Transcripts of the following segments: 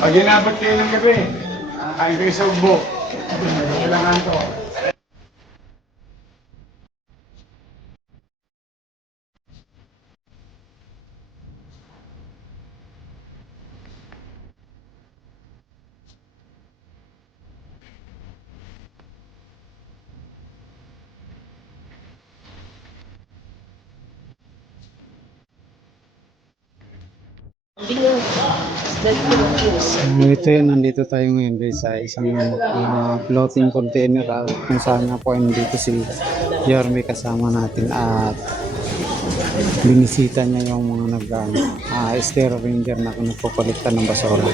Pag inabot kayo ng gabi, kain kayo sa ugbo. Kailangan to. Ito yun, nandito tayo ngayon guys sa isang floating container kung saan nga po nandito si Jeremy kasama natin at binisita niya yung mga Estero Ranger na nagpapalikta ng basura.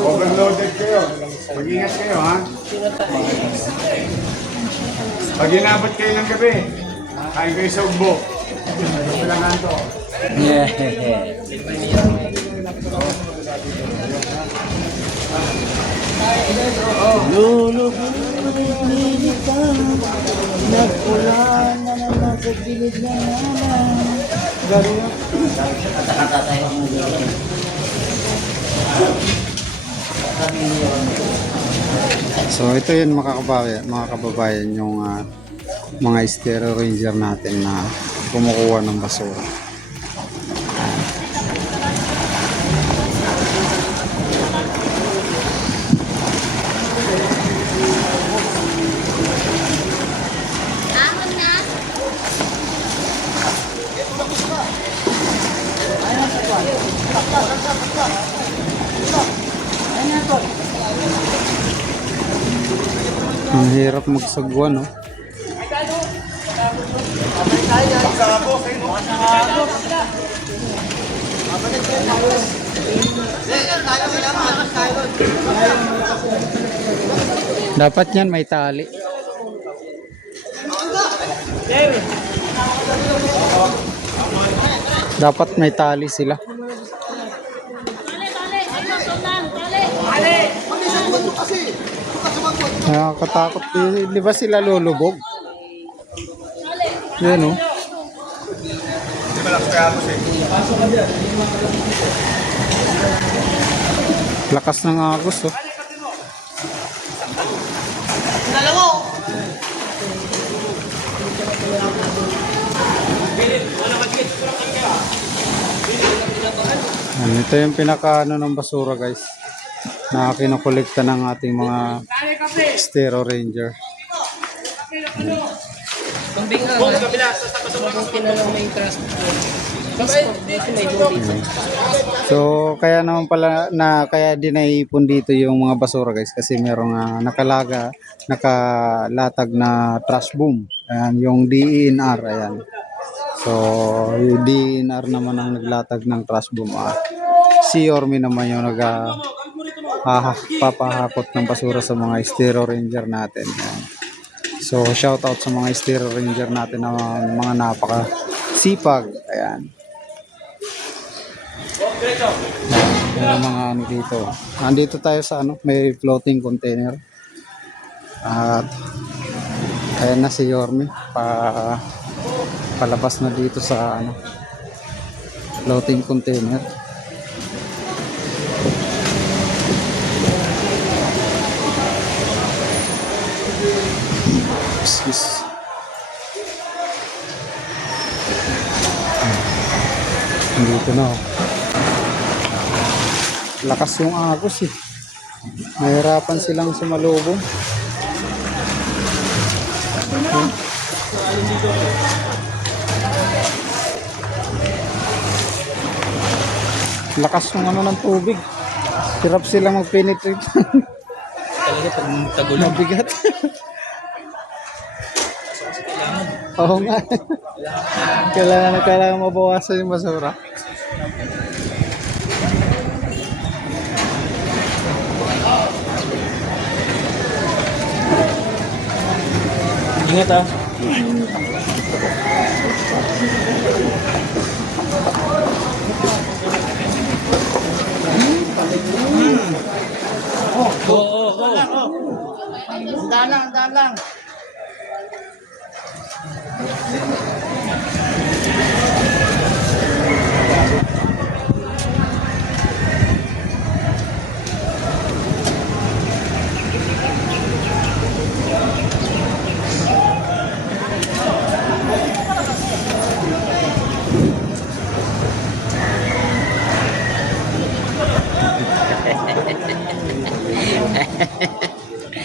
Overloaded kayo. Mag-ingat kayo, ha? Pag inabot kayo ng gabi, kain kayo sa ugbo. Kailangan to. Lulubog ka, nagpula na naman sa gilid ng naman. So ito yun mga kababayan yung mga Estero Ranger natin na kumukuha ng basura. Ang hirap magsagwa, no? Dapat yan may tali. Dapat may tali sila. Nakakatakot. Di ba sila lulubog? Yan, oh. Di ba lang kaya ako Lakas ng agos, oh. Ito yung pinakaano ng basura, guys, na kinukolekta ng ating mga Estero Ranger. So kaya naman pala na kaya din naiipon dito yung mga basura, guys, kasi merong nakalatag na trash boom. Ayan, yung DENR, ayan. So yung DENR naman ang naglatag ng trash boom. Si Ormi naman yung papahakot ng basura sa mga Estero Ranger natin. Ayan. So shout out sa mga Estero Ranger natin na mga napaka sipag. Ayan. Yung mga ano dito. Nandito tayo sa may floating container. At ayan na si Yorme palabas na dito sa floating container. Excuse. Dito na, oh. Lakas yung agos, eh. Mahirapan silang sumalubong. Lakas yung ng tubig. Hirap sila mag-penetrate. Talaga pag tagulan. Mabigat. Oo nga. Kailangan mabawasan yung basura. Ingat, ah. Andan lang.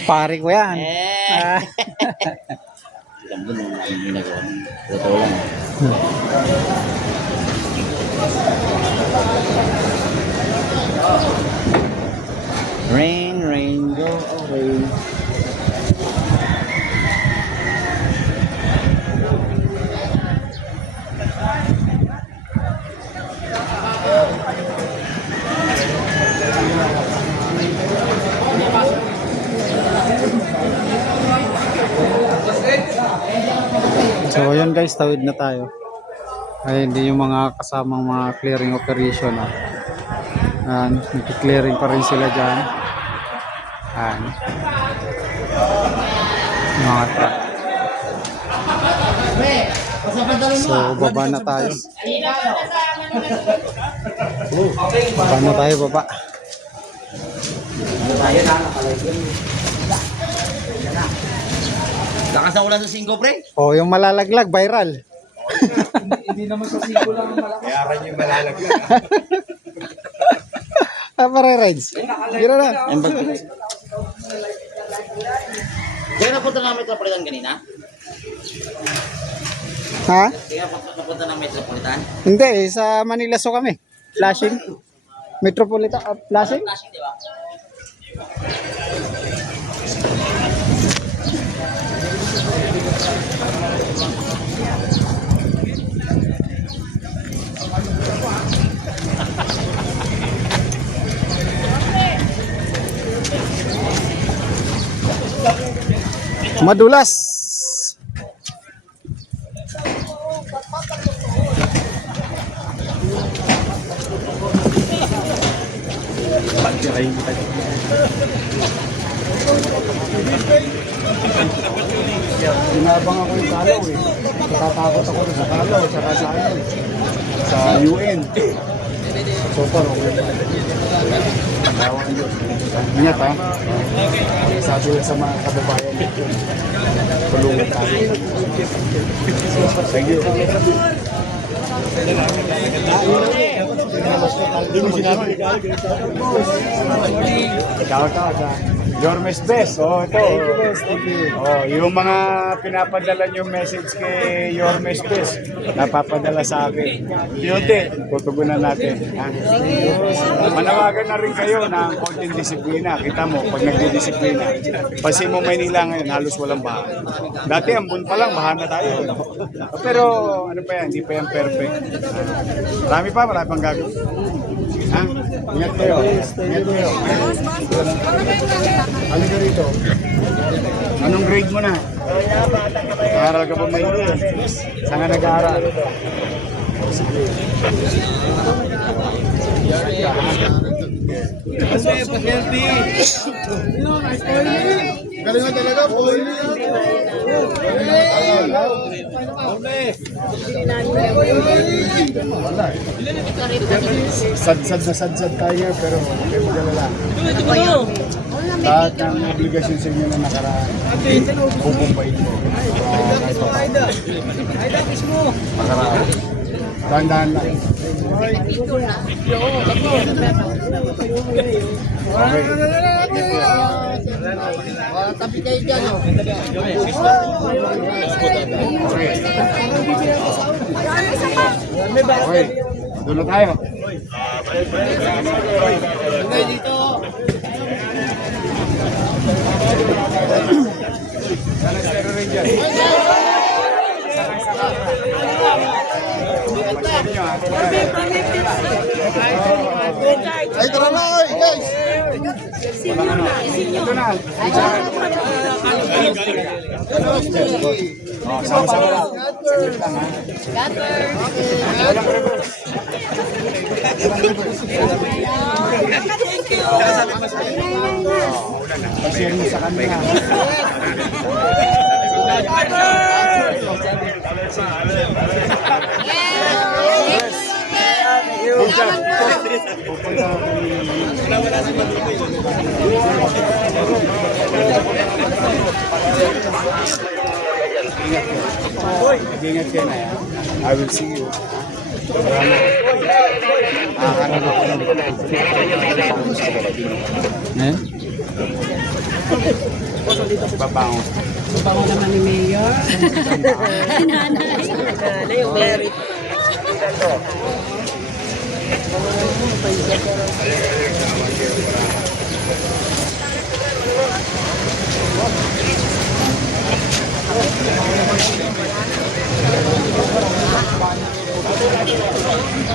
Pare ko yan. Ah. Alam mo nung namin ginagawa. Totoo lang. Rain, go away. So yun guys, tawid na tayo. Ay, hindi yung mga kasamang mga clearing operation. Yan, nag-clearing pa rin sila dyan. Yan. Mga truck. So, baba na tayo. Baba na tayo, baba. Lakas na ulan sa 5, pre. Oh, yung malalaglag, viral. Hindi naman sa 5 lang ang malakas. Kaya rin yung malalaglag. Pare rides. Gira na. Kaya napunta na Metropolitan kanina? Ha? Kaya napunta na Metropolitan? Hindi, sa Manila so kami. Flashing. Metropolitan, flashing? Flashing, di ba? Madulas. Sinabang ako yung kalaw eh. Natatakot ako sa kalaw, saka sa ano. Sa UN. So far, okay. Tawa ng Diyos. Ingat ha. Sabi lang sa mga kababayan. Tulungan tayo. Thank you. Shout out ha. Jormes Best. Oh, ito. Oh, yung mga pinapadala nyo message kay Jormes Best, napapadala sa akin. Unti, tutugunan natin. Ha? Manawagan na rin kayo ng konting disiplina. Kita mo, pag nagdidisiplina. Pansin mo Maynila ngayon, halos walang baha. Dati, ambon pa lang, baha na tayo. Pero, ano pa yan, hindi pa yan perfect. Marami pang gagawin. Ha? Ingat kayo. Ingat kayo. Ano ka rito? Anong grade mo na? Nag-aaral ka pa maigi? Saan ka nag-aaral? Sige. Galing nga talaga, boy. Sadsad tayo pero hindi mo galala. Lahat ng obligasyon sa inyo na nakaraan, bubumbay mo. Makaraan. Dahan-dahan lang. Okay. Tabi kayo dyan, oh. Okay. Doon na tayo. Dito. Ay, tara na, guys! Ito na. Sama-sama lang. Saglit lang, ha? Walang reverse. Pag-share mo sa kanya. Good job. Pupunta Ingat ka na yan. I will see you. Ngayon? Babango. Bango naman ni Mayor. Nanay, yung merit.